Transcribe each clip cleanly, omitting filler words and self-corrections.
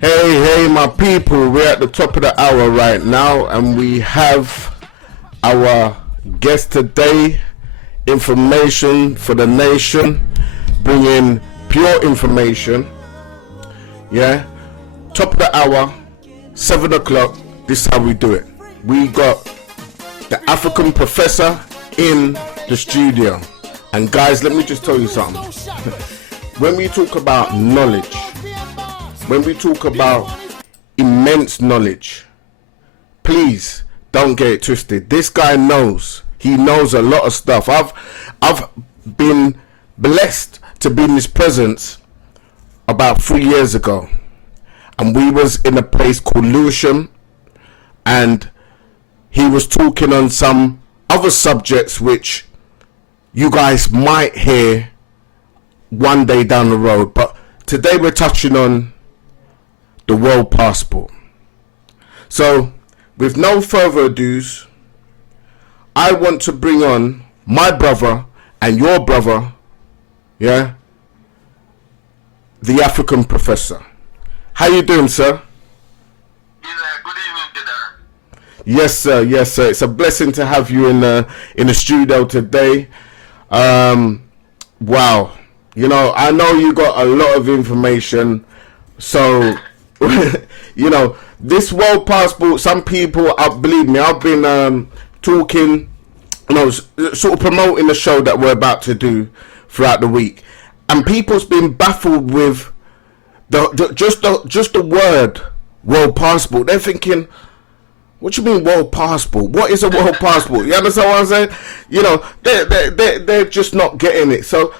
Hey, my people, we're at the top of the hour right now, and we have our guest today, information for the nation, bringing pure information. Yeah, top of the hour, 7 o'clock, this is how we do it. We got the African professor in the studio. And guys, let me just tell you something. When we talk about knowledge, when we talk about immense knowledge, please don't get it twisted. This guy knows. He knows a lot of stuff. I've been blessed to be in his presence about 3 years ago. And we was in a place called Lewisham, and he was talking on some other subjects which you guys might hear one day down the road. But today we're touching on the world passport. So with no further ados, I want to bring on my brother and your brother, yeah, the African professor. How you doing, sir? Yeah, good evening, Gideon. Yes, sir. Yes, sir. It's a blessing to have you in the studio today. Wow. You know, I know you got a lot of information. So, you know, this world passport, some people, believe me, I've been talking, you know, sort of promoting the show that we're about to do throughout the week. And people's been baffled with just the word world passport. They're thinking, what you mean world passport? What is a world passport? You understand what I'm saying? You know, they're just not getting it. So,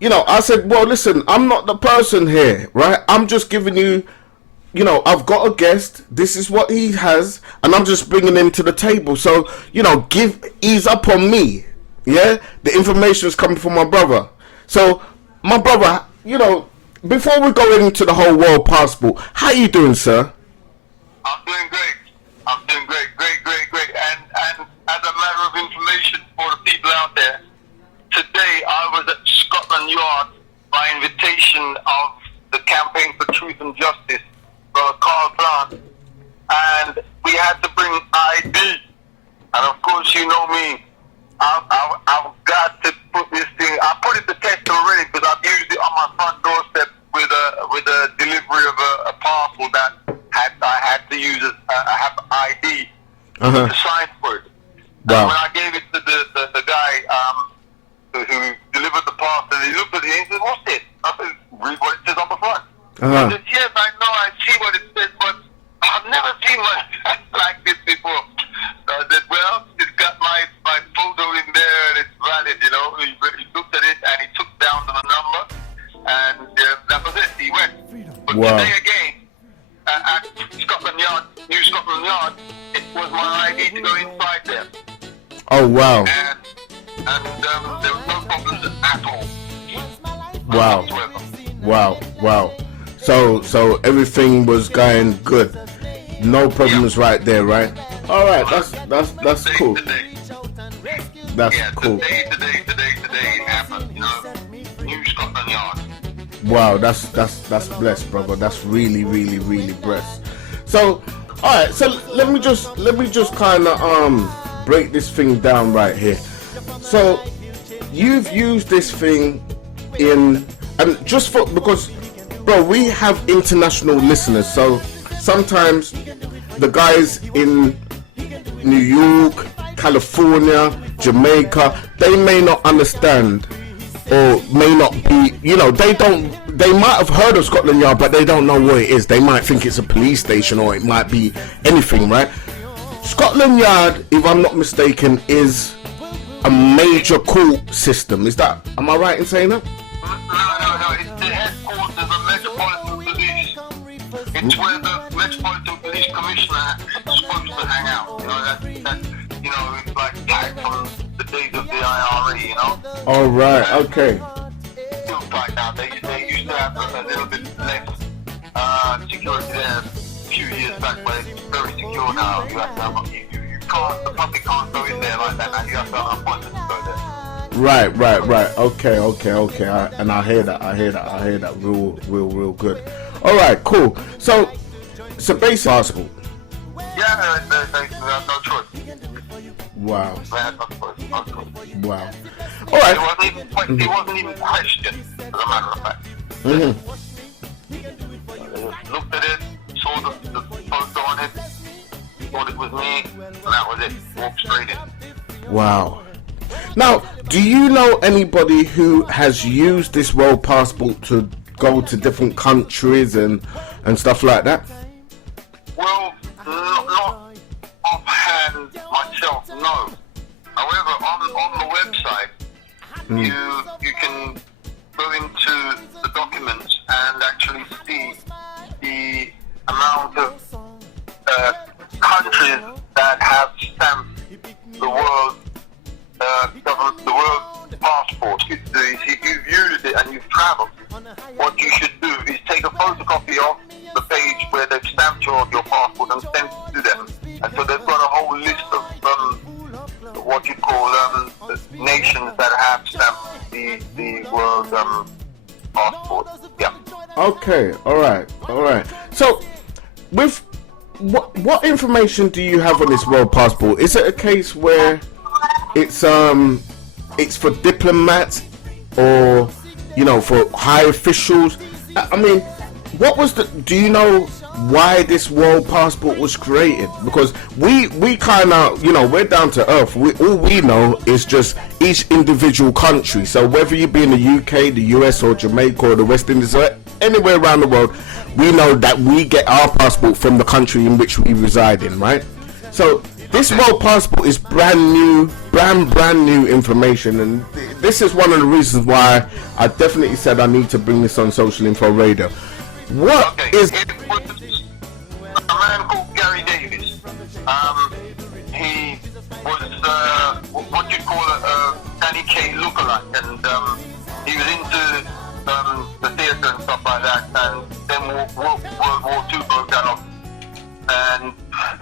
you know, I said, well, listen, I'm not the person here, right? I'm just giving you, you know, I've got a guest. This is what he has, and I'm just bringing him to the table. So, you know, ease up on me. Yeah, the information is coming from my brother. So, my brother, you know, before we go into the whole world passport, how you doing, sir? I'm doing great. Great. And as a matter of information for the people out there, today I was at Scotland Yard by invitation of the Campaign for Truth and Justice, Brother Carl Plant, and we had to bring ID. And of course, you know me, I've got to put this thing. I put it to test already because I've used it on my front doorstep with a delivery of a parcel that I had to use I have ID to sign for it. Wow. And when I gave it to the guy who delivered the parcel, he looked at it and he said, "What's it?" I said, "Read what it says on the front." He said, "Yes, I know, I see what it says, but I've never seen one like this before." So I said, "Well, it's got my photo in there and it's valid, you know." He looked at it and he took down the number, and that was it. He went. But today again, at Scotland Yard, New Scotland Yard, it was my ID to go inside there. Oh, wow. And there was no problems at all. Wow. So everything was going good. No problems right there, right? All right, that's cool. That's cool. Today it happened, you know. New Scotland Yard. Wow, that's blessed, brother. That's really blessed. So, all right. So let me just kind of break this thing down right here. So you've used this thing and just because, bro, we have international listeners. So sometimes the guys in New York, California, Jamaica, they may not understand or may not be, you know, they might have heard of Scotland Yard, but they don't know what it is. They might think it's a police station or it might be anything, right? Scotland Yard, if I'm not mistaken, is a major court system. Am I right in saying that? No. It's the headquarters of Metropolitan Police. It's where the Metropolitan Police Commissioner is supposed to hang out. You know, that you know, it's like tagged from the days of the IRA, you know? All right, okay. Still tight now. They used to have a little bit less security there a few years back, but it's very secure now. You have to have the public can't go in there like that now. You have to have an appointment to go there. Right. Okay. And I hear that real good. All right, cool. So It's a basic passport. Yeah, they have no choice. Wow. They had no choice. Wow. All right. It wasn't even questioned, as a matter of fact. They just looked at it, saw the photo on it, thought it was me, and that was it. Walked straight in. Wow. Now, do you know anybody who has used this world passport to go to different countries and stuff like that? Well, not offhand myself, no. However, on the website, you can go into the documents and actually see the amount of countries that have stamped the world government, the world passport. If you've used it and you've travelled, what you should do is take a photocopy of the page where they've stamped your passport and send it to them. And so they've got a whole list of what you call nations that have stamped the world passport. Yeah. Okay. All right. So, with what information do you have on this world passport? Is it a case where it's for diplomats or for high officials? I mean, do you know why this world passport was created? Because we kind of we're down to earth. All we know is just each individual country. So whether you be in the UK, the US, or Jamaica, or the West Indies, or anywhere around the world, we know that we get our passport from the country in which we reside in, right? So this world passport is brand new information, and this is one of the reasons why I definitely said I need to bring this on Social Info Radio. What is it? Was a man called Gary Davis. He was what you call a Danny Kaye lookalike, and he was into the theatre and stuff like that. And then World War II broke out, and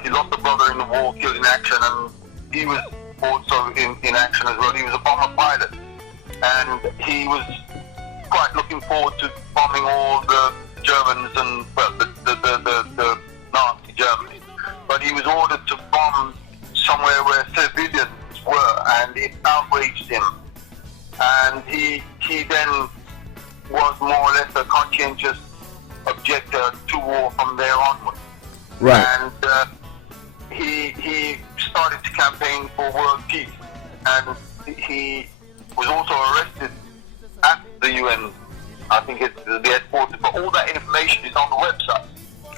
he lost a brother in the war, killed in action, and he was also in action as well. He was a bomber pilot, and he was quite looking forward to bombing all the Germans and the Nazi Germany. But he was ordered to bomb somewhere where civilians were, and it outraged him. And he then was more or less a conscientious objector to war from there onward. right? And he started to campaign for world peace, and he was also arrested at the UN. I think it's the headquarters, but all that information is on the website.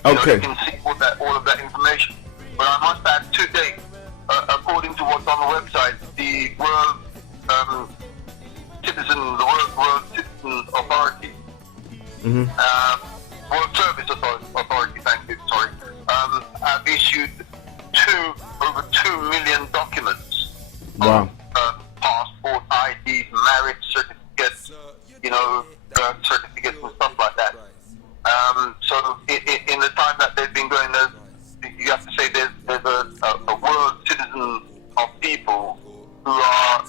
Okay. You can see all of that information. But I must add, to date, according to what's on the website, the World Citizen Authority, World Service Authority, thank you, sorry, have issued over 2 million documents. Wow. Passport, IDs, marriage certificates, birth certificates and stuff like that. So in the time that they've been going, you have to say there's a world citizen of people who are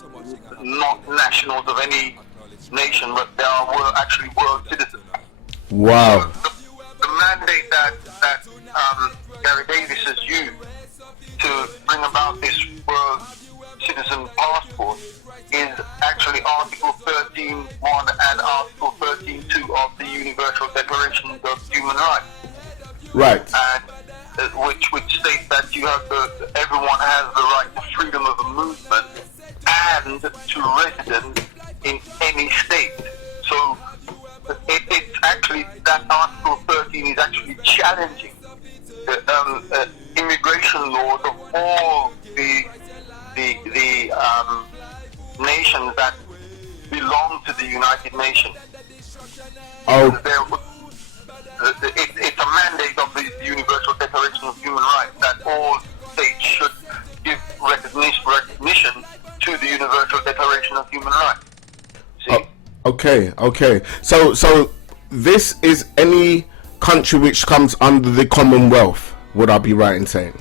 not nationals of any nation, but they are actually world citizens. Wow. So the mandate that Gary Davis has used to bring about this world citizen passport is actually Article 13.1 and Article 13.2 of the Universal Declaration of Human Rights. Right. And which states that everyone has the right to freedom of movement and to residence in any state. So it's actually that Article 13 is actually challenging the immigration laws of all the nations that belong to the United Nations. Oh. It's a mandate of the Universal Declaration of Human Rights that all states should give recognition to the Universal Declaration of Human Rights. See? Okay. So this is any country which comes under the Commonwealth, would I be right in saying?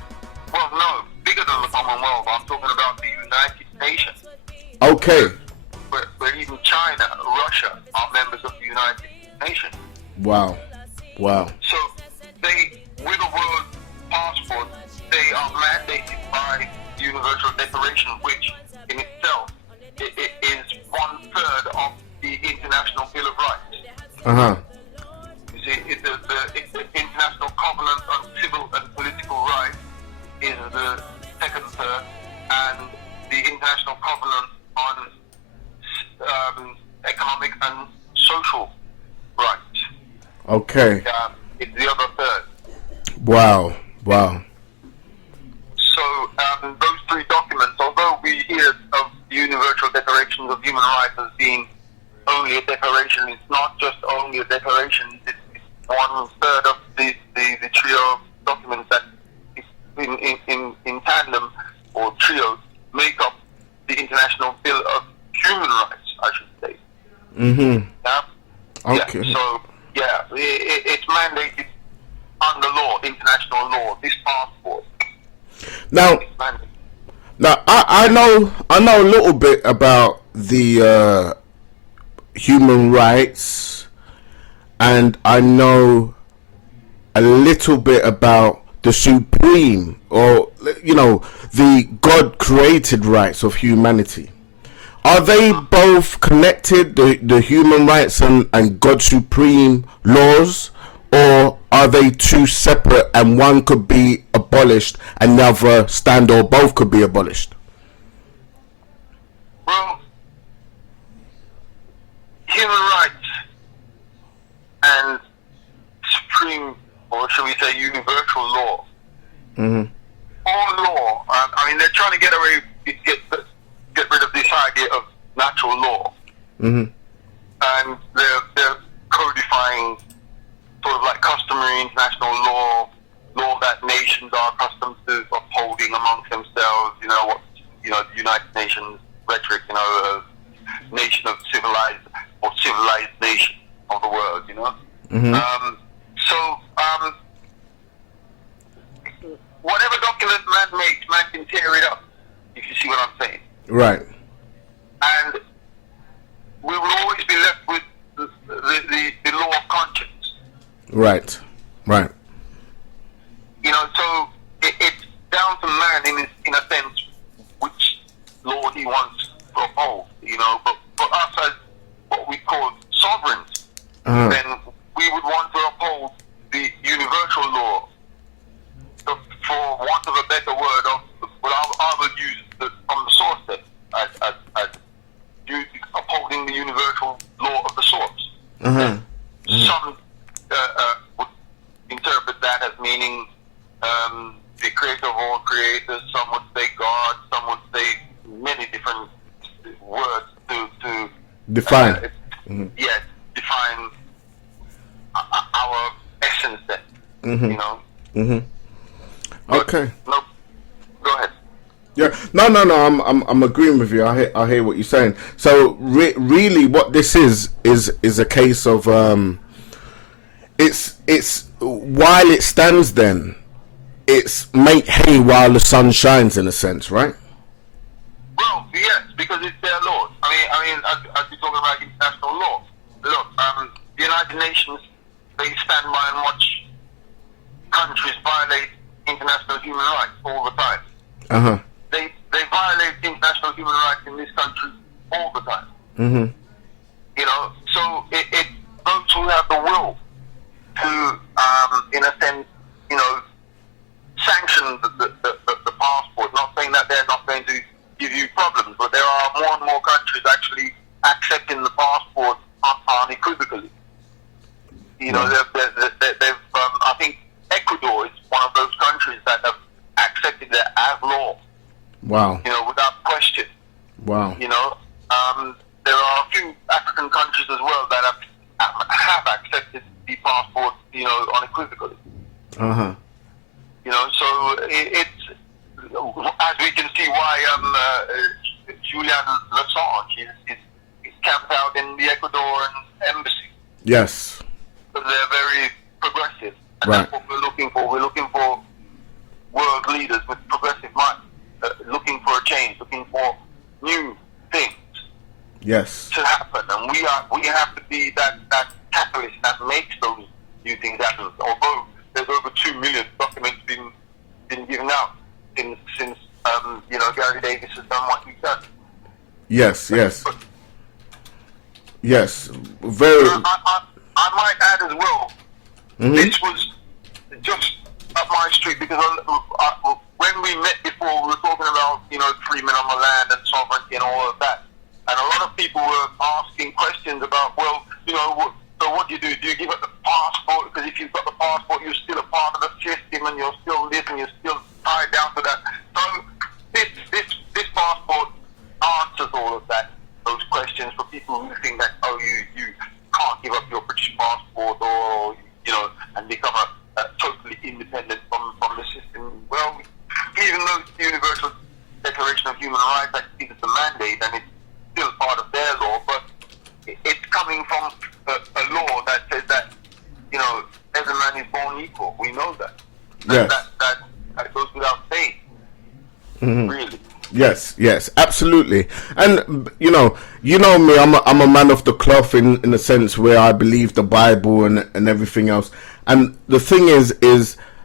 Well, no, bigger than the Commonwealth. I'm talking about the United Nations. Okay. Where even China, Russia are members of the United Nations. Wow. So they, with a Universal Declaration, which in itself it is 1/3 of the International Bill of Rights. You see, the International Covenant on Civil and Political Rights is the second third, and the International Covenant on Economic and Social Rights. Okay. It's the other third. Wow. So those three documents, although we hear of the Universal Declaration of Human Rights as being only a declaration, it's not just only a declaration. It's 1/3 of the trio of documents that in tandem or trio make up the International Bill of Human Rights, I should say. Yeah? Okay. Yeah, so it's mandated under law, international law. This passport. Now, I know a little bit about the human rights, and I know a little bit about the supreme, or the God-created rights of humanity. Are they both connected, the human rights and God's supreme laws, or are they two separate and one could be abolished and the other stand, or both could be abolished? Well, human rights and supreme, or should we say universal law, all law, I mean, they're trying to get rid of this idea of natural law, and they're codifying sort of like customary international law that nations are accustomed to upholding amongst themselves. The United Nations rhetoric, nation of civilized nation of the world, whatever document man makes, man can tear it up, if you see what I'm saying. Right. And we will always be left with the law of conscience. Right. So it's down to man in a sense which law he wants to uphold. But for us as what we call sovereigns, then we would want to uphold the universal law. So for want of a better word, I will use from the source text as upholding the universal law of the source. Some would interpret that as meaning the creator of all creators. Some would say God. Some would say many different words to define. Yes, define our essence. Then, Okay. No, go ahead. Yeah. No. I'm agreeing with you. I hear what you're saying. So really, what this is a case of it's while it stands, then it's make hay while the sun shines, in a sense, right? Well, yes, because it's their laws. I mean, as we're talking about international law, look, the United Nations, they stand by and watch countries violate international human rights all the time. They violate international human rights in this country all the time. So it's those who have the will to, in a sense, sanction the passport. Not saying that they're not going to give you problems, but there are more and more countries actually accepting the passport unequivocally. They've I think Ecuador is one of those countries that have accepted it as law. Wow. Without question. Wow. There are a few African countries as well that have accepted the passport, unequivocally. So it's, as we can see why Julian Assange is camped out in the Ecuadorian embassy. Yes. Because they're very progressive. And Right. that's what we're looking for. We're looking for world leaders with progressive minds, looking for a change, looking for new things Yes. to happen. And we have to be that catalyst that makes those new things happen. Although there's over 2 million documents been given out since Yes, yes, yes. Very. I might add as well, this was just up my street because when we met before, we were talking about, free men on the land and sovereignty and all of that. And a lot of people were asking questions about, well, so what do you do? Do you give up the passport? Because if you've got the passport, you're still a part of the system and you're still living, you're still tied down to that. So this passport answers all of that, those questions for people who think that, you can't give up your British passport or, and become a totally independent from the system. Well, even though the Universal Declaration of Human Rights, I think it's a mandate and it's still part of their law, but it's coming from a law that says that, every man is born equal. We know that. Yes. That goes without saying. Really. Yes, absolutely. And you know me, I'm a man of the cloth in the sense where I believe the Bible and everything else. And the thing is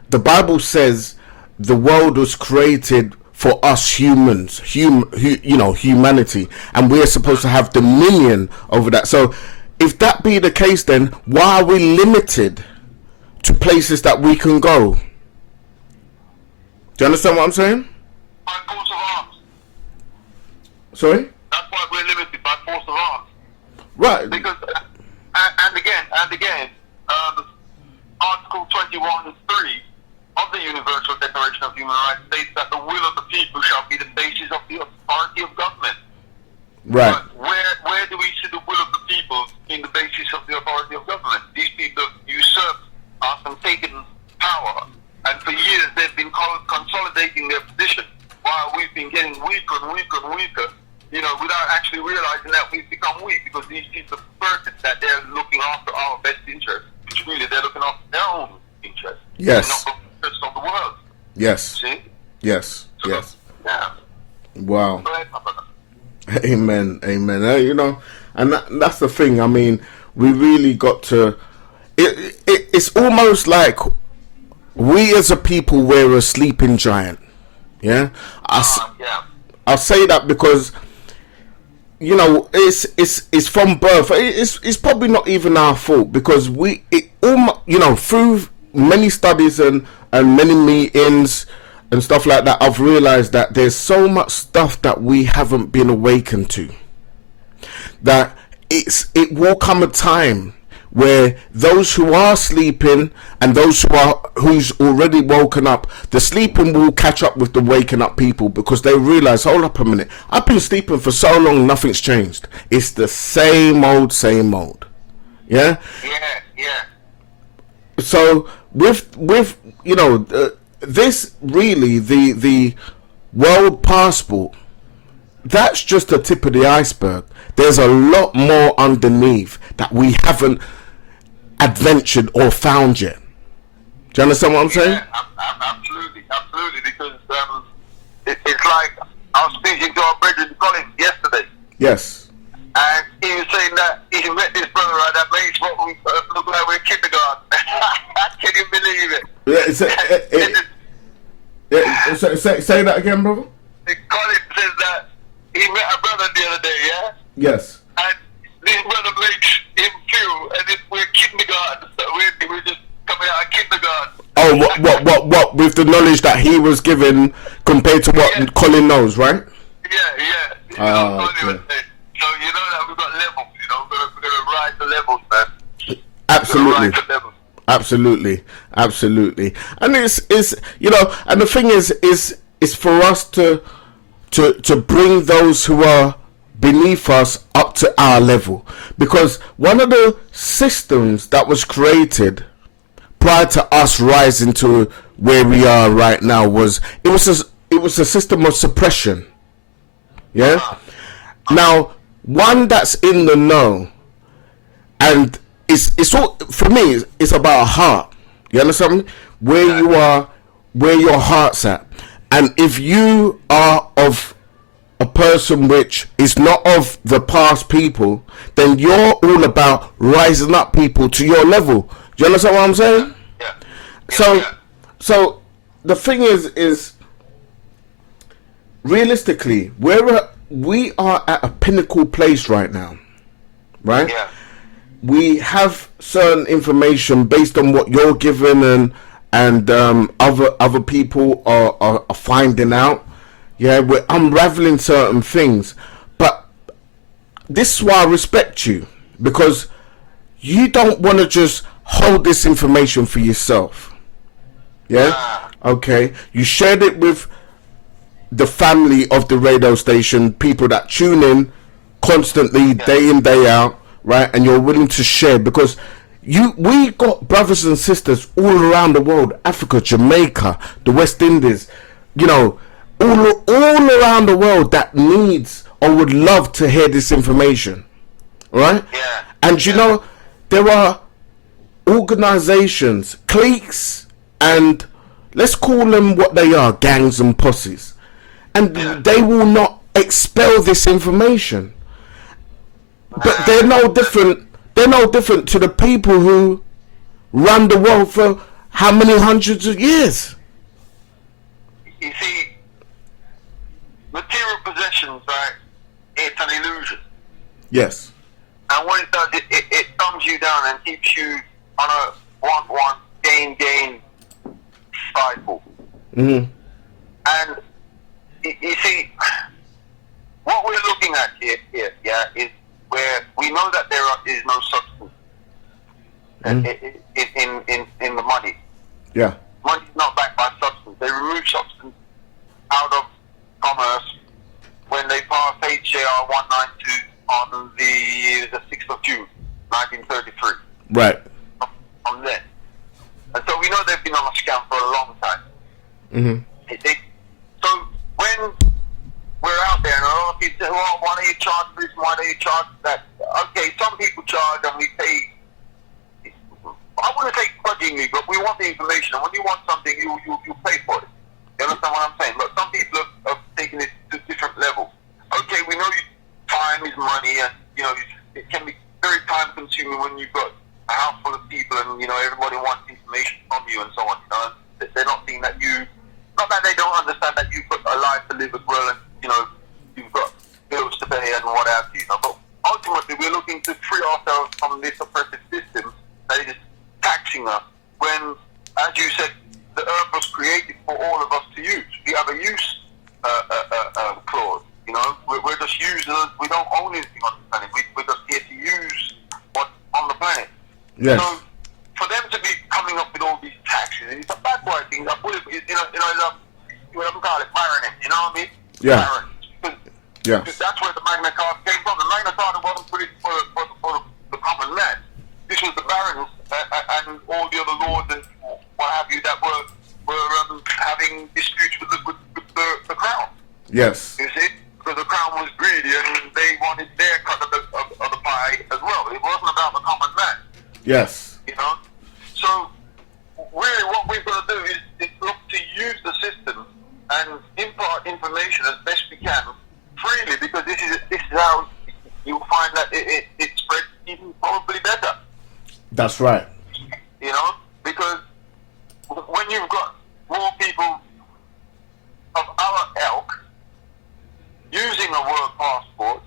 the Bible says the world was created for us humans, humanity, and we're supposed to have dominion over that. So if that be the case, then why are we limited to places that we can go? Do you understand what I'm saying? By force of arms. Sorry? That's why we're limited by force of arms. Right. Because, and again, Article 21.3 of the Universal Declaration of Human Rights states that the will of the people shall be the basis of the authority of government. Right. But where do we see the will of the people in the basis of the authority of government? These people have usurped us and taken power, and for years they've been consolidating their position while we've been getting weaker and weaker and weaker, without actually realizing that we've become weak because these people have perverted that they're looking after our best interest, which really they're looking after their own interest. Yes. And not the interest of the world. Yes. See? Yes. So, Yes. Yeah. Wow. Go ahead, my brother. Amen. And that's the thing. I mean, we really got to. It's almost like we as a people we're a sleeping giant. Yeah. I'll say that because it's from birth. It's probably not even our fault because through many studies and many meetings and stuff like that, I've realized that there's so much stuff that we haven't been awakened to, that it will come a time where those who are sleeping and those who's already woken up, the sleeping will catch up with the waking up people because they realize, hold up a minute, I've been sleeping for so long, nothing's changed. It's the same old. Yeah. So with this really, the world passport, that's just the tip of the iceberg. There's a lot more underneath that we haven't adventured or found yet. Do you understand what I'm saying? Absolutely, because it's like I was speaking to our brother Colin yesterday. Yes. And he was saying that he met this brother that makes what we look like we're kindergarten. Can you believe it? Say that again, brother. Colin says that he met a brother the other day, yeah? Yes. And this brother makes him feel as if we're kindergarten. So we're just coming out of kindergarten. Oh, what? With the knowledge that he was given compared to what Colin knows, right? Yeah. Okay. So that we've got levels. We're gonna rise the levels, man. Absolutely. And it's and the thing is for us to bring those who are beneath us up to our level, because one of the systems that was created prior to us rising to where we are right now was a system of suppression. Yeah. Now, one that's in the know, and it's all, for me, it's about a heart. You understand me? Where you are, where your heart's at. And if you are of a person which is not of the past people, then you're all about rising up people to your level. Do you understand what I'm saying? Yeah. So the thing is realistically, we're we are at a pinnacle place right now, right? Yeah. We have certain information based on what you're given, and other people are finding out. Yeah, we're unraveling certain things, but this is why I respect you, because you don't want to just hold this information for yourself. Yeah. Okay. You shared it with the family of the radio station, people that tune in constantly, day in, day out, right? And you're willing to share, because we got brothers and sisters all around the world, Africa, Jamaica, the West Indies, you know, all around the world that needs or would love to hear this information, right? Yeah. And you know, there are organizations, cliques, and let's call them what they are, gangs and posses, and they will not expel this information. But they're no different. They're no different to the people who run the world for how many hundreds of years. You see, material possessions, right? It's an illusion. Yes. And what it does, it thumbs you down and keeps you on a want, gain cycle. Mm-hmm. And you see, what we're looking at here, is where we know that there is no substance in the money. Yeah. Money is not backed by substance. They remove substance out of commerce when they passed HJR 192 on the 6th of June, 1933. Right. On there. And so we know they've been on a scam for a long time. Mm-hmm. So when we're out there and a lot of people say, well, why don't you charge this, why don't you charge that? Okay, some people charge and we pay, I wouldn't say grudgingly, but we want the information. And when you want something, you pay for it. You understand what I'm saying? But some people have taken it to different levels. Okay, we know time is money, and you know it can be very time consuming when you've got a house full of people and you know everybody wants information from you and so on. You know, they're not seeing that not that they don't understand that you've got a life to live as well, and you know you've got bills to pay and what have you. You know, but ultimately we're looking to free ourselves from this oppressive system that is taxing us. When, as you said, the earth was created for all of us to use. We have a use clause. You know, we're just users. We don't own anything on the planet. We're just here to use what's on the planet. Yes. So for them to be coming up with all these taxes, it's a bad boy thing. I put it, you know, what I call it, barony. You know what I mean? Yeah. Yeah. Because that's where the Magna Carta came from. The Magna Carta wasn't put for the common man. This was the barons and all the other lords and what have you that were having disputes with the crown. Yes. You see, because the crown was greedy and they wanted their cut of the pie as well. It wasn't about the common man. Yes. You know, so really what we've got to do is look to use the system and impart information as best we can freely, because this is how you'll find that it spreads even probably better. That's right. You know, because when you've got more people of our ilk using a world passport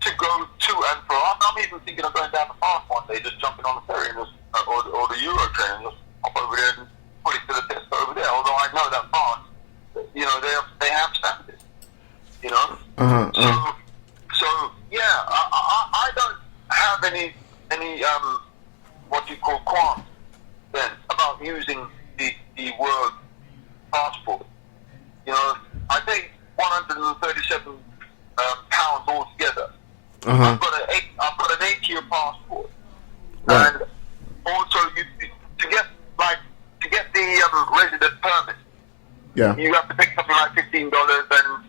to go to and fro, I'm even thinking of going down the path one day, just jumping on the ferry and or the Euro train and just hop over there and put it to the test over there. Although I know that France, you know, they have standards. You know, so yeah, I don't have any what you call qualms then about using the world passport. You know, I think 137 pounds altogether. I've got an 8-year passport, right. and also to get the resident permit. Yeah. You have to pay something like $15,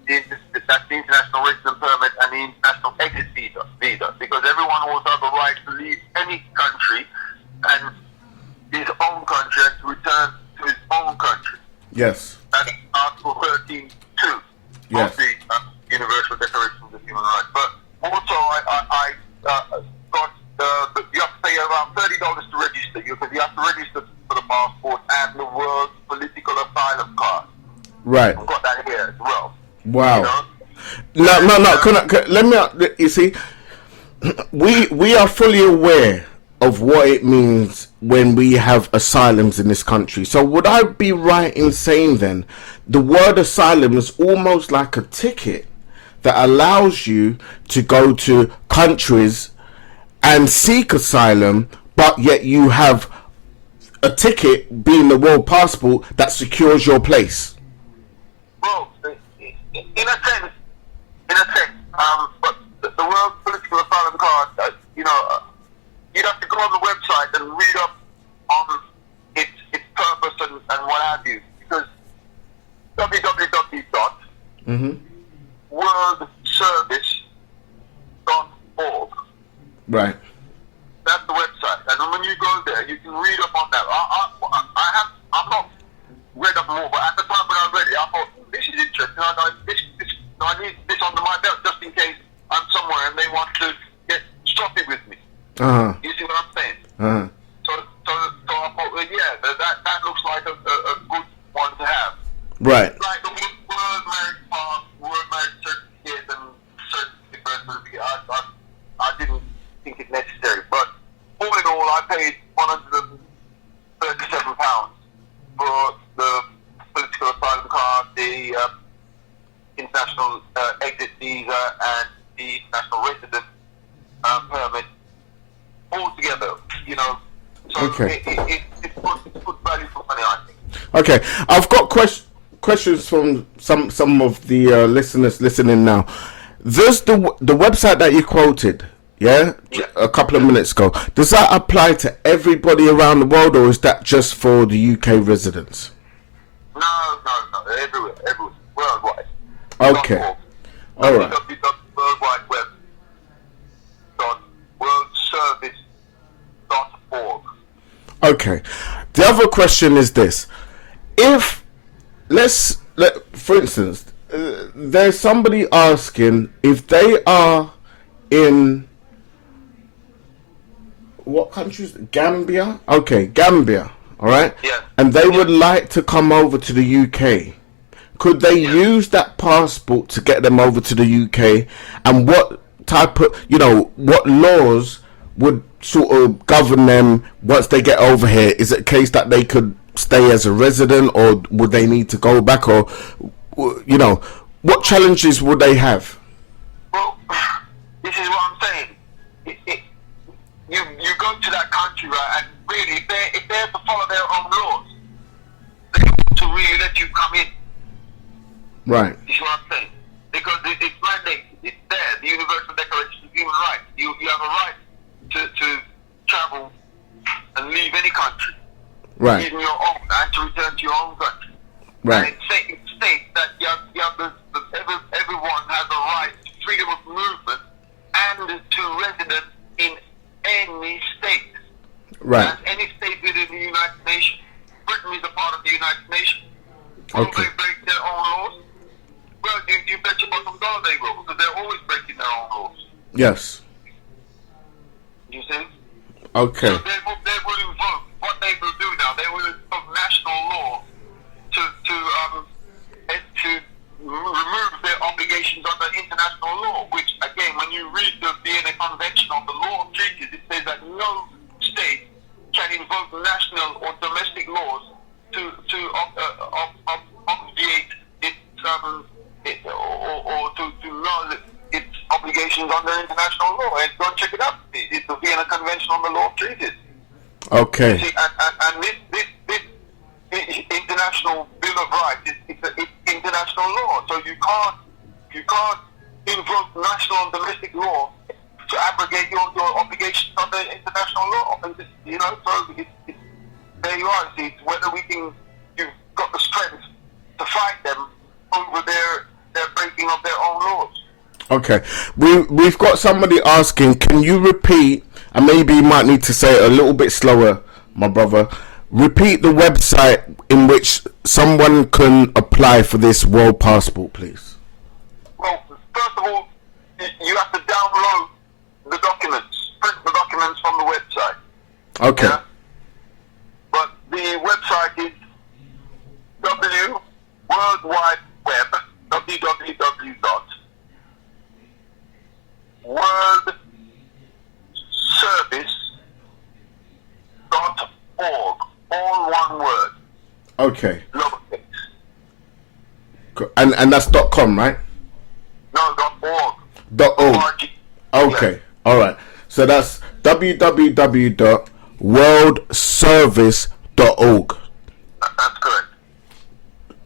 and that's the international resident permit and the international exit visa, because everyone also has the right to leave any country and his own country and to return to his own country. Yes. That's Article 13.2 Yes. of the Universal Declaration of Human Rights. But also, I got you have to pay around $30 to register you, because you have to register for the passport and the World Political Asylum Card. Right. I've got that here as well. Wow. You know? No. Let me. You see, we are fully aware of what it means when we have asylums in this country. So would I be right in saying then the word asylum is almost like a ticket that allows you to go to countries and seek asylum, but yet you have a ticket being the world passport that secures your place? Well, in a sense, but the world political asylum card, you'd have to go on the website and read up on its purpose and what have you, because www.worldservice.org. Right. That's the website, and when you go there, you can read up on that. I've not read up more, but at the time when I read it, I thought this is interesting. I need this under my belt just in case I'm somewhere and they want to get stroppy with me. You see what I'm saying? So I thought, well, yeah, that looks like a good one to have. Right. Like the word marriage pass, word marriage certificate, and certificate birth certificate. I didn't think it necessary, but all in all, I paid £137 for the political asylum card, the international exit visa, and the international resident permit all together. So Okay. it's good value for money, I think. Okay, I've got questions from some of the listeners listening now. There's the website that you quoted, a couple of minutes ago. Does that apply to everybody around the world, or is that just for the UK residents? No, everywhere, worldwide. Okay, all right. www.worldservice.org. Okay, the other question is this: if for instance, there's somebody asking if they are in what countries? Gambia. Okay, Gambia. All right. Yeah. And they would like to come over to the UK. Could they use that passport to get them over to the UK? And what type of, what laws would sort of govern them once they get over here? Is it a case that they could stay as a resident, or would they need to go back, or what challenges would they have? Well, this is what I'm saying. You go to that country, right, and really, if they have to follow their own laws, they want to really let you come in. Right. You see what I'm saying? Because it's mandated. It's there. The Universal Declaration of Human Rights. You have a right to travel and leave any country. Right. Even your own, and to return to your own country. Right. And it states that everyone has a right to freedom of movement and to residence in any state. Right. And any state within the United Nations. Britain is a part of the United Nations. Will Okay. they break their own laws? Well, you bet your bottom dollar they will, because they're always breaking their own laws. Yes. You see? Okay. So they will invoke, what they will do now, they will invoke national law to remove their obligations under international law, which, again, when you read the Vienna Convention on the Law of Treaties, it says that no state can invoke national or domestic laws to obviate its or to null its obligations under international law. And go check it out. It's the Vienna Convention on the Law of Treaties. Okay. See, and this international Bill of Rights it's international law. So you can't invoke national and domestic law to abrogate your obligations under international law. So there you are. See, it's whether you've got the strength to fight them over their breaking of their own laws. Okay. We've got somebody asking, can you repeat, and maybe you might need to say it a little bit slower, my brother, repeat the website in which someone can apply for this world passport, please. Well, first of all, you have to download the documents, print the documents from the website. Okay. Yeah? But the website is www.worldwideweb.www Okay. Lowercase. And that's .com, right? No, .org. .org. .org. Okay. Yeah. All right. So that's www.worldservice.org. That's correct.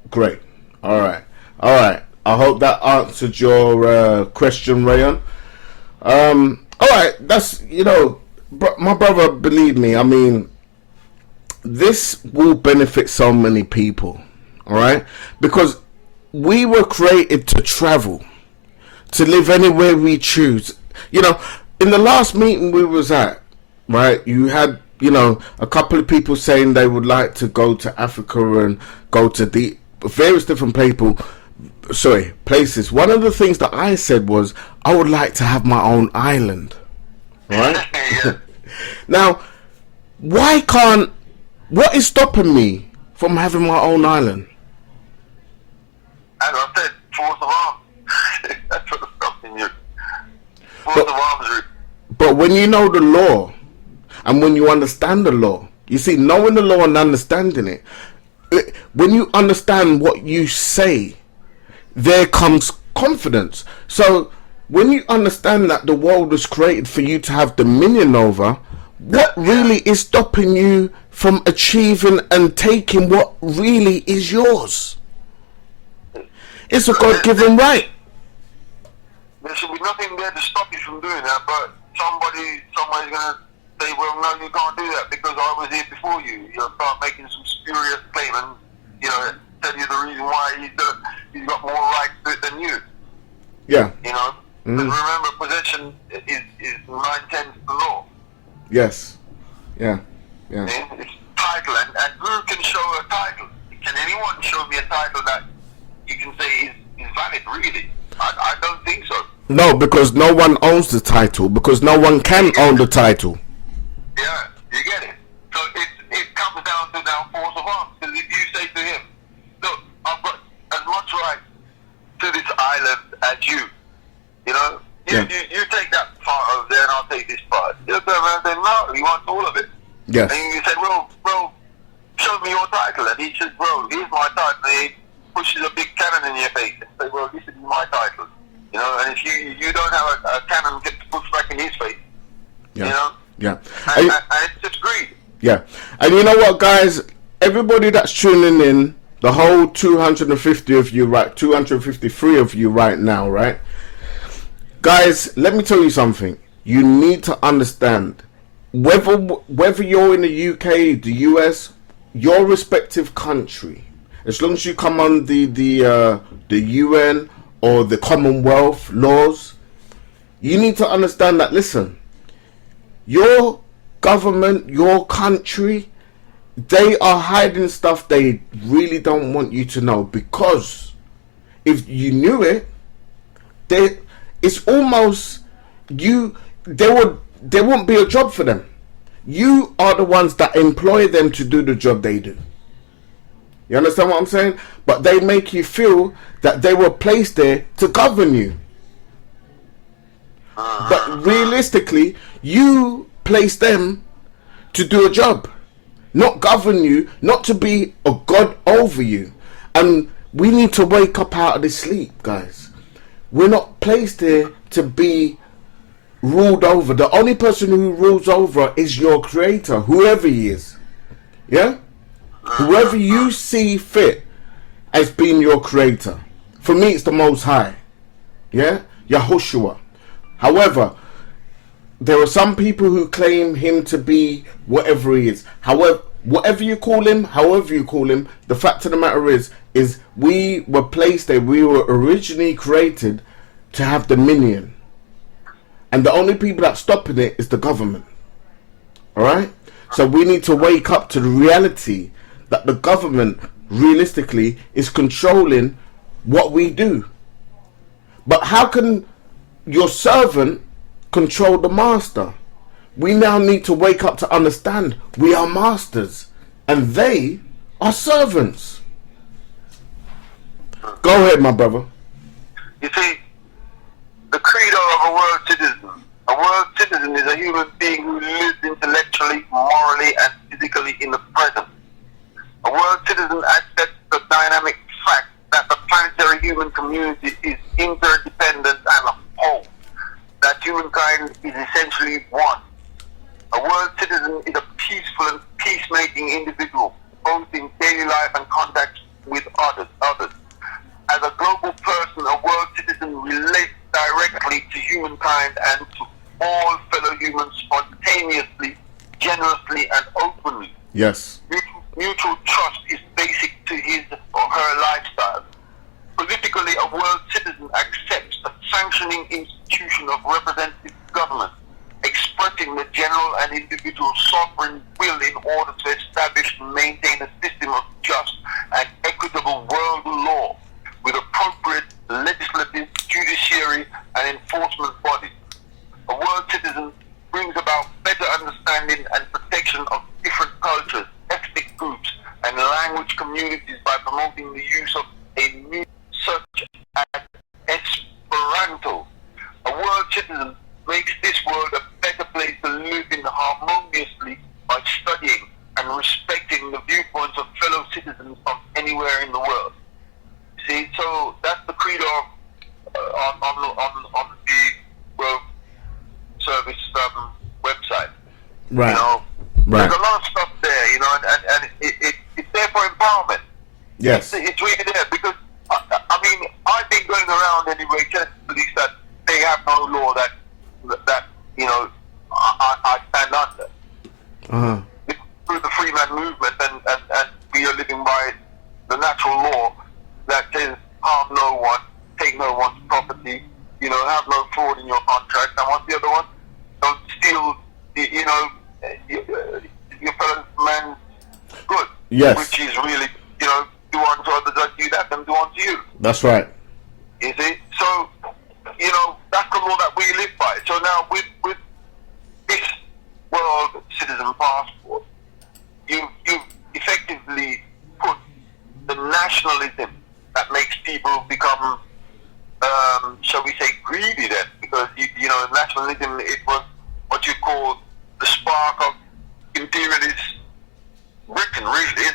Great. All right. All right. I hope that answered your question, Rayon. All right. That's, my brother, believe me, I mean, this will benefit so many people. All right. Because we were created to travel, to live anywhere we choose. In the last meeting we was at, right, you had, a couple of people saying they would like to go to Africa and go to the various different places. One of the things that I said was, I would like to have my own island, right? Yeah. Now, what is stopping me from having my own island? As I said, force of arms. That's what's stopping you. Force of arms, Rick. But when you know the law, and when you understand the law, you see, knowing the law and understanding it, when you understand what you say, there comes confidence. So when you understand that the world was created for you to have dominion over, what really is stopping you from achieving and taking what really is yours? It's a God-given right. There should be nothing there to stop you from doing that, but somebody's going to say, well, no, you can't do that because I was here before you. You'll start making some spurious claim and, tell you the reason why he's got more rights to it than you. Yeah. Because remember, possession is 9/10 the law. Yes. Yeah. Yeah. It's title, and who can show a title? Can anyone show me a title that you can say is valid, really? I don't think so. No, because no one owns the title, because no one can own the title. Yeah, you get it. So it comes down to now force of arms. Because if you say to him, look, I've got as much right to this island as you, you take that part over there and I'll take this part. He'll turn around and say, no, he wants all of it. Yes. And you say, well, show me your title. And he says, well, here's my title. And he pushes a big cannon in your face and say, well, this is my title. And if you don't have a cannon get pushed back in his face, Yeah. and it's just greed. Yeah. And you know what, guys? Everybody that's tuning in, the whole 250 of you, right? 253 of you right now, right? Guys, let me tell you something. You need to understand, whether you're in the UK, the US, your respective country, as long as you come on the UN or the Commonwealth laws, you need to understand that, listen, your government, your country, they are hiding stuff they really don't want you to know, because if you knew it, it's almost there won't be a job for them. You are the ones that employ them to do the job they do. You understand what I'm saying? But they make you feel that they were placed there to govern you. But realistically, you place them to do a job, not govern you, not to be a god over you. And we need to wake up out of this sleep, guys. We're not placed there to be ruled over. The only person who rules over is your creator, whoever he is. Yeah? Whoever you see fit as being your creator. For me, it's the Most High. Yeah? Yahushua. However, there are some people who claim him to be whatever he is. However, whatever you call him, however you call him, the fact of the matter is we were placed there. We were originally created to have dominion. And the only people that's stopping it is the government. Alright? So we need to wake up to the reality that the government, realistically, is controlling what we do. But how can your servant control the master? We now need to wake up to understand we are masters and they are servants. Go ahead, my brother. You see, the credo of a world citizen. A world citizen is a human being who lives intellectually, morally, and physically in the present. A world citizen and contacts with others. As a global person, a world citizen relates directly to humankind and to all fellow humans spontaneously, generously, and openly. Yes. Mutual trust is basic to his or her lifestyle. Politically, a world citizen accepts a sanctioning institution of representative government, expressing the general and individual sovereign will in order to establish and maintain a system of just and equitable world law with appropriate legislative, judiciary, and enforcement bodies. A world citizen brings about better understanding and protection of different cultures, ethnic groups, and language communities by promoting the use of a new such as Esperanto. A world citizen makes this world a better place to live in harmoniously by studying and respecting the viewpoints of fellow citizens from anywhere in the world. See, so that's the credo on the World Service website. Right. You know, Right. there's a lot of stuff there, you know, and it's there for empowerment. Yes. It's really there because, I mean, I've been going around anyway telling police that they have no law that you know, I stand under. Uh-huh. Through the free man movement and we are living by the natural law that says harm no one, take no one's property, you know, have no fraud in your contract, and what's the other one? Don't steal, you know, your fellow man's good. Yes. Which is really, you know, do unto others as you that them do unto you. That's right. You see? So, you know, that's the law that we live by. So now with this world citizen passport, you've effectively put the nationalism that makes people become, shall we say, greedy then, because, you know, nationalism, it was what you call the spark of imperialist Britain, really.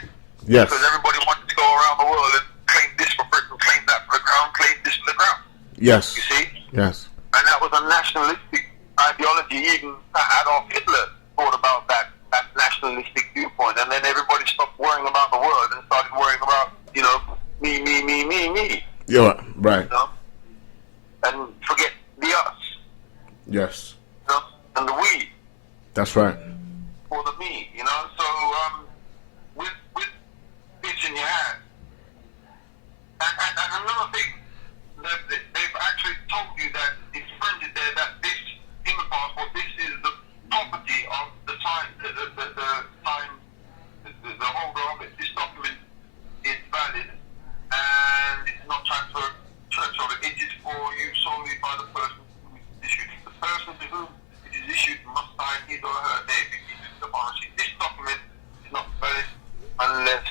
Yes. Because everybody wanted to go around the world and claim this for Britain, claim that for the crown, claim this for the crown. Yes. You see? Yes. And that was a nationalistic ideology. Even Adolf Hitler thought about that nationalistic viewpoint. And then everybody stopped worrying about the world and started worrying about, you know, me. Yeah. Right. You know? And forget the us. Yes. You know? And the we. That's right. For the me, you know? So, with this in your hand. And another thing, they've actually told you that it's printed there that this, in the passport, this is the property of the time, the holder of it. This document is valid and it's not transferred. It is for use solely by the person who is issued. The person to whom it is issued must sign his or her name if he uses the policy. This document is not valid unless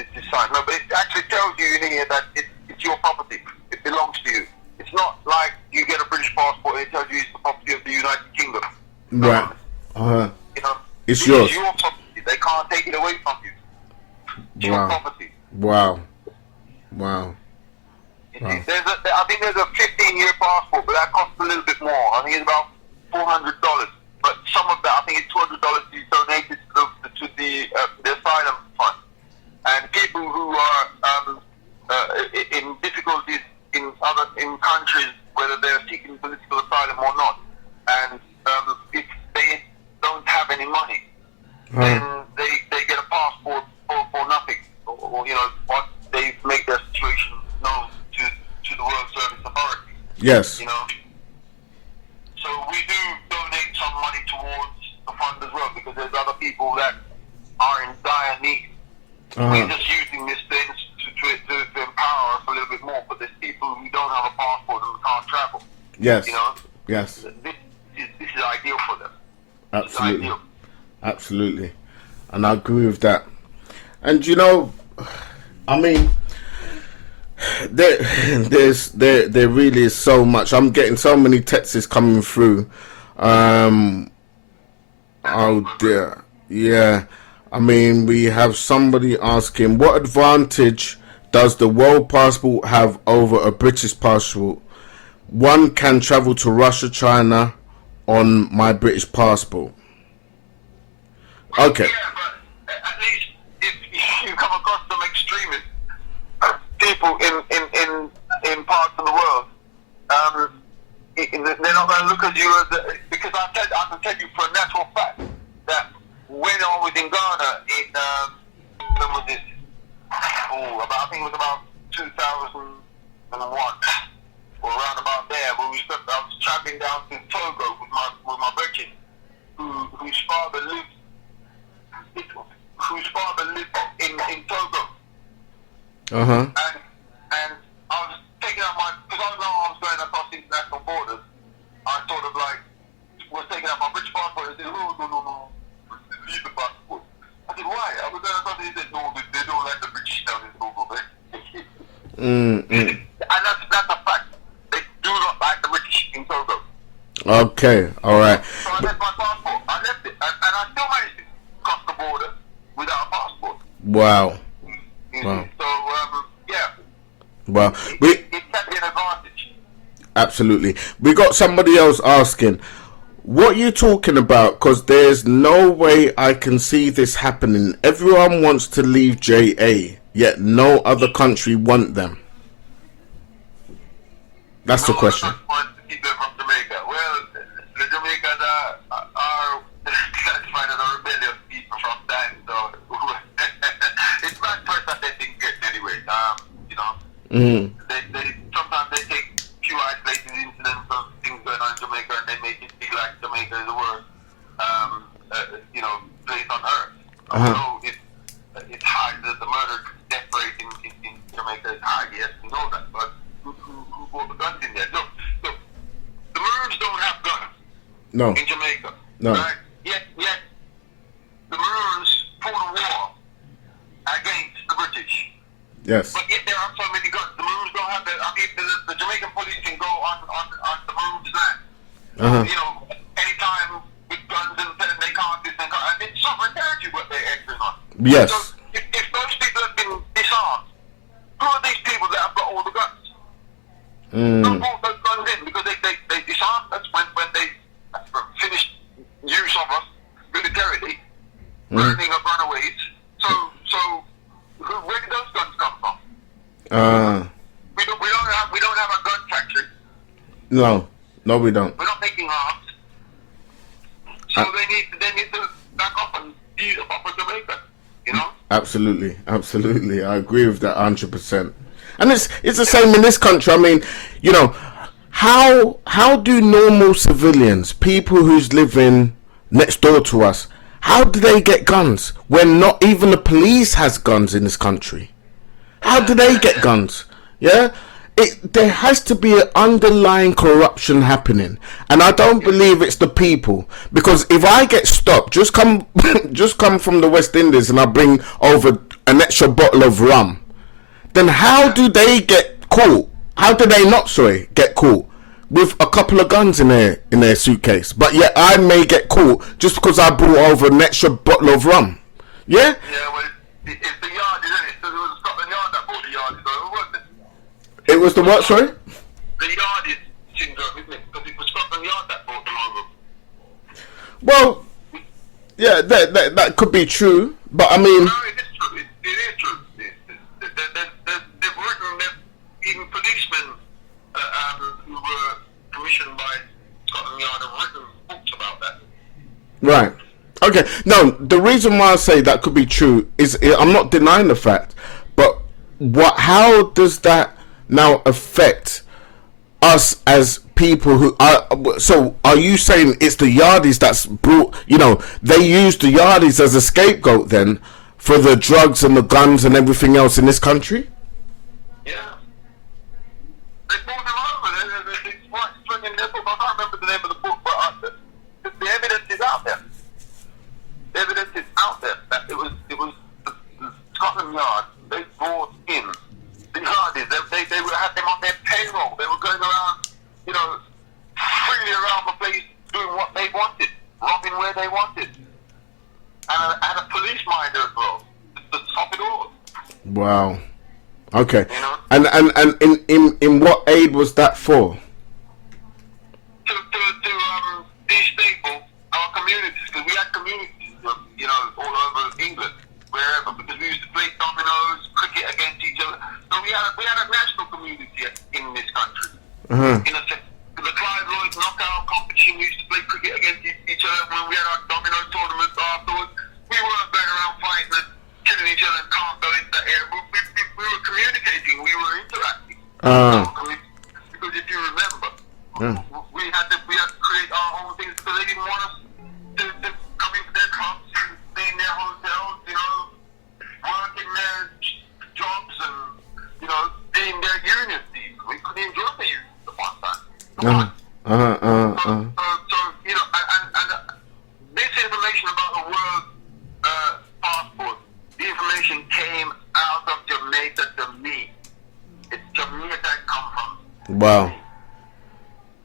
it is signed. No, but it actually tells you in here that it's your property. It belongs to you. It's not like you get a British passport and it tells you it's the property of the United Kingdom. Right. Uh-huh. You know, It's this yours. is your property. They can't take it away from you. It's your Wow. property. Wow. Wow. You see, I think there's a 15-year passport, but that costs a little bit more. I think it's about $400. But some of that, I think it's $200 is donated to the asylum fund. And people who are in difficulties in countries, whether they're seeking political asylum or not, and if they don't have any money, then they get a passport for nothing, or you know, once they make their situation known to the World Service Authority. Yes. You know, so we do donate some money towards the fund as well, because there's other people that are in dire need. We're just using this thing to empower us a little bit more, but there's people who don't have a passport and can't travel. Yes. You know, Yes. this is ideal for them. Absolutely. Ideal. Absolutely. And I agree with that. And you know, I mean, there really is so much. I'm getting so many texts coming through. Oh dear. Yeah. I mean, we have somebody asking, what advantage does the world passport have over a British passport? One can travel to Russia, China on my British passport. Okay. Yeah, but at least if you come across some extreme people in parts of the world, they're not going to look at you as because I can tell you for a natural fact that when I was in Ghana when was this? I think it was about 2001 or around about there. I was traveling down to Togo with my virgin, whose father lived in Togo. Uh-huh. And I was taking out because I know I was going across international borders. I sort of was taking out my British passport and said, no, leave the passport. I said, why? I was going across and he said, no, they don't like the British down in Togo, man. And that's a fact. They do not like the British in Togo. Okay, alright. So I left my passport. I left it. And I still managed to cross the border without a passport. Wow. Wow. So, yeah. Well, It can be an advantage. absolutely. We got somebody else asking, what are you talking about? Because there's no way I can see this happening. Everyone wants to leave JA, yet no other country want them. That's the question. Want to keep them from Jamaica. Well, the Jamaicans are classified as a rebellious people from time, so it's not first that they think it anyway. They sometimes they take few isolated incidents of things going on in Jamaica and they make it feel like Jamaica is the worst, place on earth. So it's high. The murder death rate in Jamaica is high. Yes, we know that, but who brought the guns in there? Look, the Maroons don't have guns. No. In Jamaica. No. Right? Yet the Maroons fought a war against the British. Yes. But yet there are so many guns. The Maroons don't have the Jamaican police can go on the Maroons' land. Anytime with guns and they can't this and can't. And it's sovereign territory what they're entering on. Yes. So if those people have been disarmed, who are these people that have got all the guns? Who brought those guns in? Because they disarmed us when they finished use of us militarily, burning up runaways. So where did those guns come from? We don't have a gun factory. No, we don't. We're not making arms. So they need to back up and ease up for Jamaica. Absolutely. I agree with that 100%. And it's the same in this country. I mean, how do normal civilians, people who's living next door to us, how do they get guns when not even the police has guns in this country? How do they get guns? Yeah? There has to be an underlying corruption happening, and I don't believe it's the people. Because if I get stopped, just come from the West Indies, and I bring over an extra bottle of rum, then how do they get caught? How do they not get caught with a couple of guns in their suitcase? But yet I may get caught just because I brought over an extra bottle of rum. Yeah. Yeah. Well, it's the yard, isn't it? So it was Scotland Yard that brought the yard, wasn't it? It was the what, sorry? The Yardie syndrome, isn't it? Because it was Scotland Yard that brought them over. Well, yeah, that could be true, but I mean... No, it is true. It is true. They've written, even policemen who were commissioned by Scotland Yard have written books about that. Right. Okay. No, the reason why I say that could be true is I'm not denying the fact, but how does that now affect us as people who are? So are you saying it's the Yardies that's brought, they use the Yardies as a scapegoat then for the drugs and the guns and everything else in this country? Yeah. They brought them over. It's right stringing their book. I can't remember the name of the book, but the evidence is out there. The evidence is out there that it was the Scotland Yard. They brought in the Yardies. They had them on their payroll. They were going around, freely around the place doing what they wanted, robbing where they wanted, and a police minder as well to top it all. Wow. Okay. And in what aid was that for? To destabilize our communities, because we had communities, all over England, wherever, because we used to play dominoes, cricket against each other. So we had a In a sense. The Clive Lloyd knockout competition, we used to play cricket against each other when we had our domino tournaments afterwards. We weren't going around fighting and killing each other and can't go into that area. We were communicating, we were interacting. Because if you remember, we had to create our own things because they didn't want us to come into their clubs and stay in their hotels, you know, work in their jobs and, you know, stay in their unions. We couldn't enjoy the unions at one time. So, you know, and this information about the world passport, the information came out of Jamaica to me. It's Jamaica I come from. Wow.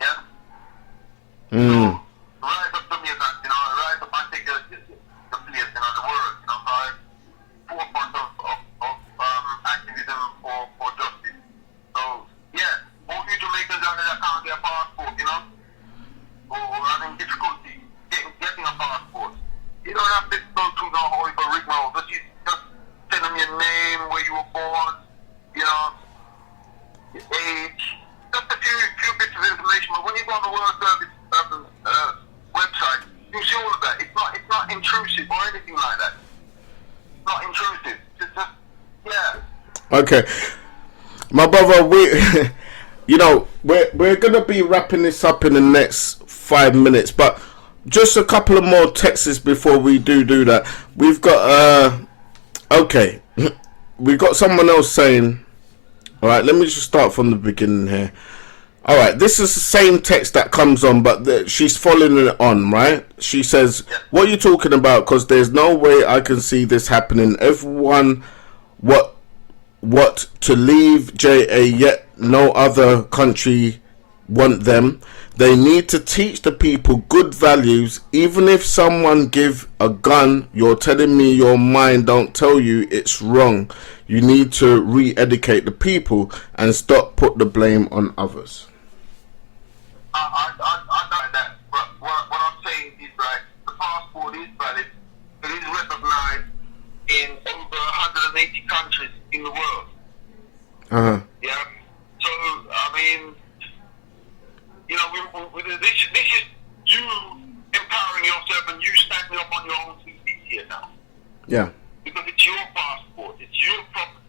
Yeah? So, right up to me, you know, right up I think the place, you know, the world, you know, by forefront of activism for justice. So, yeah, all you Jamaicans out there that can't get a passport, you know, or having difficulty getting a passport, you don't have to go through the whole rigmarole. Just tell them your name, where you were born, you know, your age, just a few bits of information. But when you go on the World Service website, you see all of that. It's not intrusive or anything like that. It's not intrusive. It's just yeah. Okay, my brother, you know, we're gonna be wrapping this up in the next 5 minutes, but just a couple of more texts before we do that. We've got okay, we got someone else saying. All right, let me just start from the beginning here. All right, this is the same text that comes on, but she's following it on, right? She says, what are you talking about? Because there's no way I can see this happening. Everyone, what to leave JA, yet no other country want them. They need to teach the people good values. Even if someone give a gun, you're telling me your mind don't tell you it's wrong. You need to re-educate the people and stop put the blame on others. I know that, but what I'm saying is, right, the passport is valid. It is recognized in over 180 countries in the world. Yeah. So, I mean, you know, this is you empowering yourself and you standing up on your own 2 feet here now. Yeah. Because it's your passport, it's your property.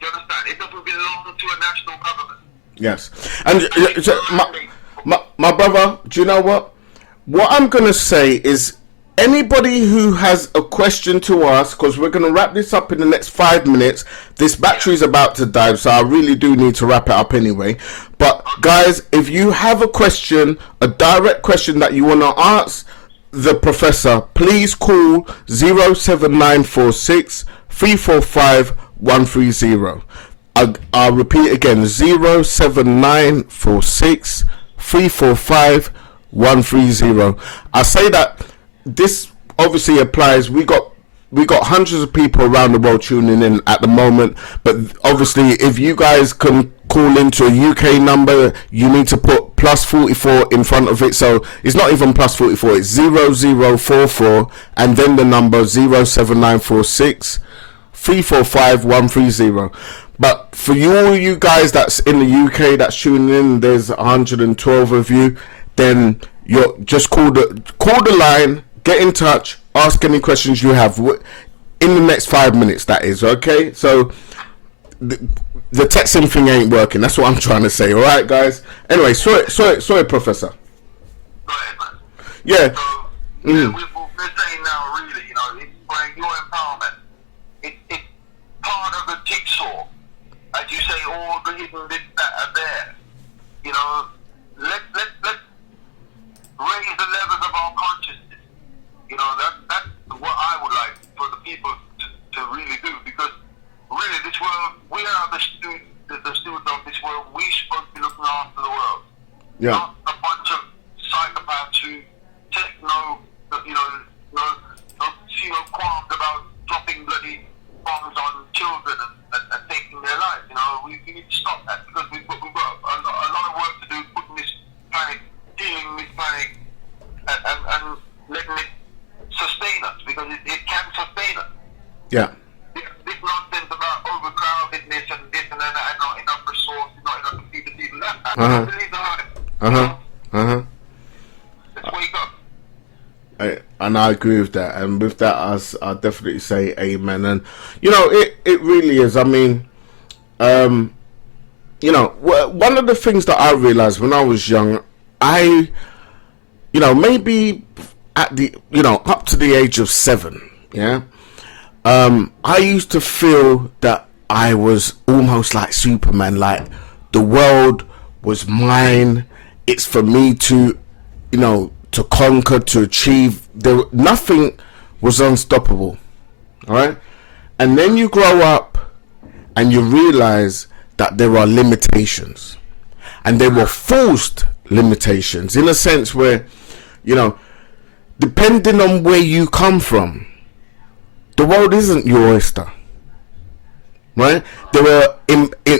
You understand? It doesn't belong to a national government. Yes. And my brother, do you know what? What I'm going to say is anybody who has a question to ask, because we're going to wrap this up in the next 5 minutes. This battery's about to die, so I really do need to wrap it up anyway. But guys, if you have a question, a direct question that you want to ask the professor, please call 07946 345 130. I'll repeat again, 07946 345 130. I say that this obviously applies. We got hundreds of people around the world tuning in at the moment, but obviously if you guys can call into a UK number, you need to put +44 in front of it. So it's not even +44, it's 0044 and then the number 07946 345 130. But for you guys that's in the UK that's tuning in, there's 112 of you, then you're just call the line, get in touch, ask any questions you have in the next 5 minutes, that is, okay? So the texting thing ain't working, that's what I'm trying to say, alright guys? Anyway, sorry Professor. Go ahead, man. Yeah. So, we're saying now, really, you know, it's for your empowerment. It's part of the jigsaw. As you say, all the hidden bits that are there. You know, let's raise the levels of our consciousness. You know, that's what I would like for the people to really do, because really this world, we are the stewards of this world. We're supposed to be looking after the world. Yeah. Not a bunch of psychopaths who take no qualms about dropping bloody bombs on children and taking their lives. You know, we need to stop that, because we've got a lot of work to do, putting this panic, healing this panic, and letting it sustain us, because it can sustain us. Yeah. This nonsense about overcrowdedness and this and that, and not enough resources, not enough to feed the people, that's Uh-huh. Believe the hype. Uh-huh. Uh-huh. Let's wake up. And I agree with that. And with that, I definitely say amen. And, you know, it really is. I mean, you know, one of the things that I realized when I was young, you know, maybe at the, you know, up to the age of 7, yeah, I used to feel that I was almost like Superman, like the world was mine. It's for me to, you know, to conquer, to achieve. Nothing was unstoppable, all right? And then you grow up and you realize that there are limitations, and they were forced limitations in a sense where, you know, depending on where you come from, the world isn't your oyster, right? There are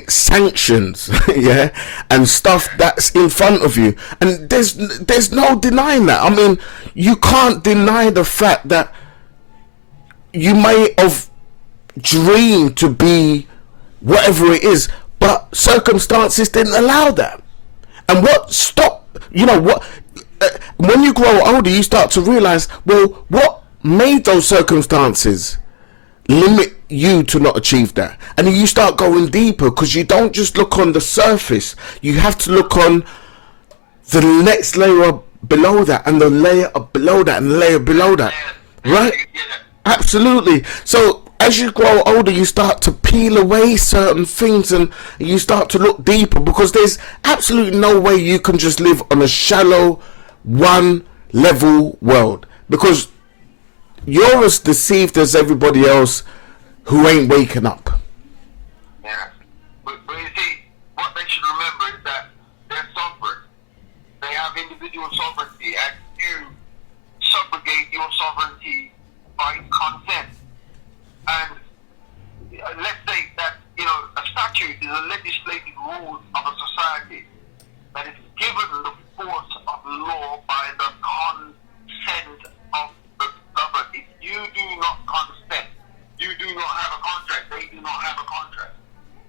sanctions, yeah, and stuff that's in front of you, and there's no denying that. I mean, you can't deny the fact that you may have dreamed to be whatever it is, but circumstances didn't allow that. And what stopped, you know, what when you grow older, you start to realize, well, what made those circumstances limit you to not achieve that? And then you start going deeper, because you don't just look on the surface. You have to look on the next layer below that, and the layer below that, and the layer below that, right? Absolutely. So as you grow older, you start to peel away certain things, and you start to look deeper, because there's absolutely no way you can just live on a shallow, one level world, because you're as deceived as everybody else who ain't waking up. Yeah. But you see, what they should remember is that they're sovereign. They have individual sovereignty, and you subrogate your sovereignty by consent. And let's say that, you know, a statute is a legislative rule of a society that is given the force of law by the consent of the governed. If you do not consent, you do not have a contract. They do not have a contract.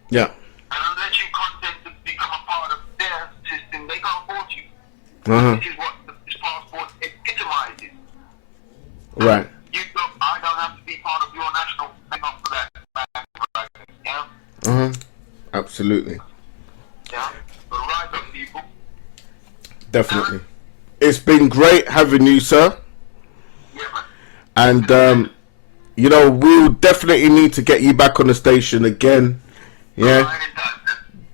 Yeah. And unless you consent to become a part of their system, they can't force you. Uh-huh. This is what this passport epitomizes. Right. I don't have to be part of your national thing for that. Yeah? Uh-huh. Absolutely. Yeah? The right of people. Definitely. It's been great having you, sir. Yeah, man. And, you know, we'll definitely need to get you back on the station again. Yeah.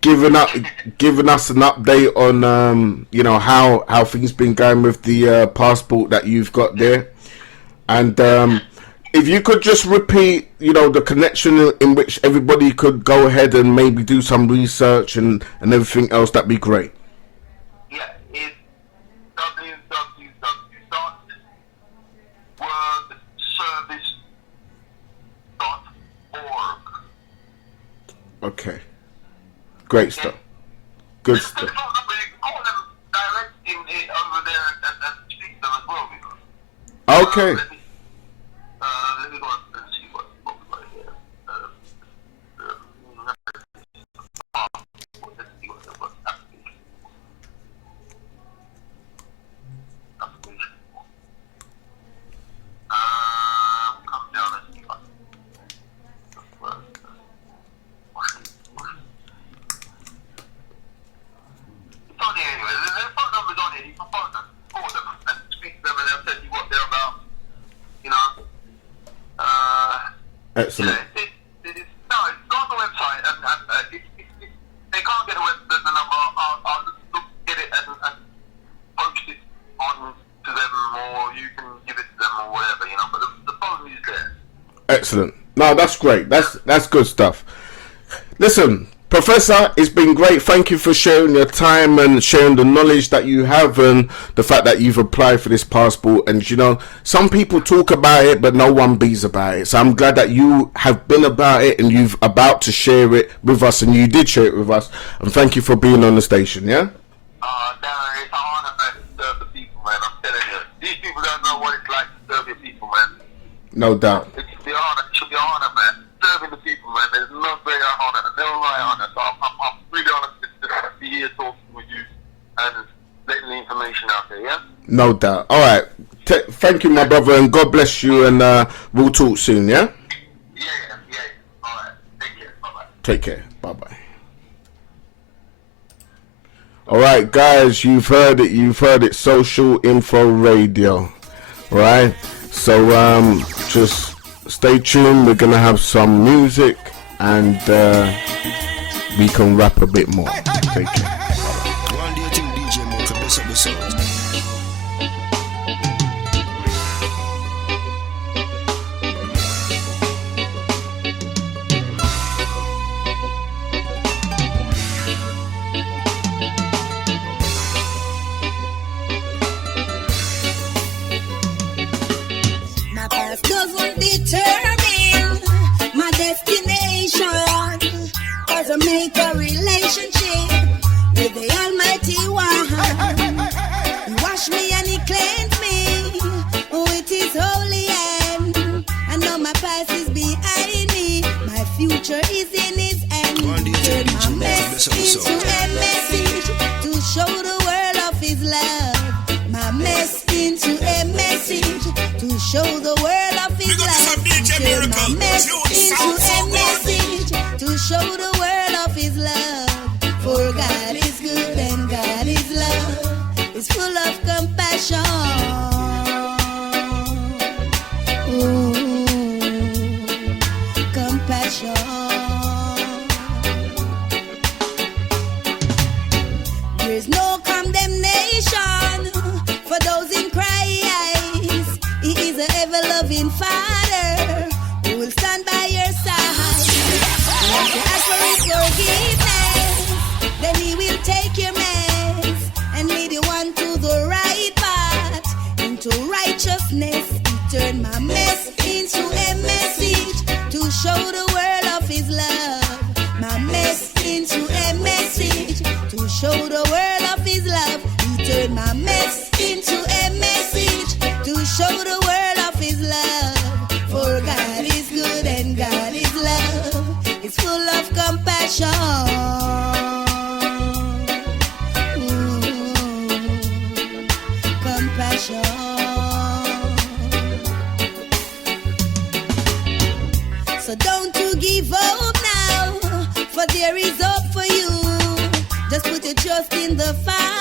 Giving us an update on, you know, how things been going with the passport that you've got there. And if you could just repeat, you know, the connection in which everybody could go ahead and maybe do some research and everything else, that'd be great. Yeah, it's www.worldservice.org. Okay. Great stuff. Good stuff. Call them direct over there and speak to them as well. Because, Okay. let me go and see what we got here. Let's see what they've got. Application. Come down and see what. It's on here anyway. Their phone number's on here. You can phone them, call them, and speak to them, and they'll tell you what they're about. You know. Excellent. Yeah, no, it's on the website, and if they can't get the number, I'll get it and post it on to them, or you can give it to them, or whatever, you know. But the phone is there. Excellent. No, that's great. That's good stuff. Listen, Professor, it's been great. Thank you for sharing your time and sharing the knowledge that you have, and the fact that you've applied for this passport. And, you know, some people talk about it, but no one bees about it. So I'm glad that you have been about it, and you've about to share it with us, and you did share it with us. And thank you for being on the station, yeah? Darren, it's an honor, man, to serve the people, man. I'm telling you. These people don't know what it's like to serve your people, man. No doubt. It should be an honor. It should be an honor, man. Serving the people, man. There's no greater honor. No right honor. So I'm really honored to be here talking with you. No doubt. All right. Thank you, my brother, and God bless you. And we'll talk soon. Yeah. Yeah. All right. Take care. Bye bye. Take care. Bye bye. All right, guys. You've heard it. Social Info Radio. Right. So just stay tuned. We're gonna have some music, and we can rap a bit more. Take care. One day, I think DJ Mo could mess up the sound. My past doesn't determine my destination, 'cause I make a relationship with the Almighty One. He washed me and He cleansed me with His holy hand. I know my past is behind me, my future is in His hand. Turn my mess into a message to show the world of His love. My mess into a message to show the world of His love. Turn my mess into a message to show the world of His love. For God is good and God is love. Is full of compassion. Ooh, compassion. There is no condemnation for those in Christ. He is a ever-loving Father who will stand by your side. Once you ask for His forgiveness, then He will take your mess and lead you on to the right path, into righteousness. He turned my mess into a message to show the world of His love. My mess into a message to show the world of His love. He turned my mess into a message to show the world of His love. For God is good and God is love. It's full of compassion. Ooh, compassion. So don't you give up now, for there is hope for you. Just put your trust in the Father.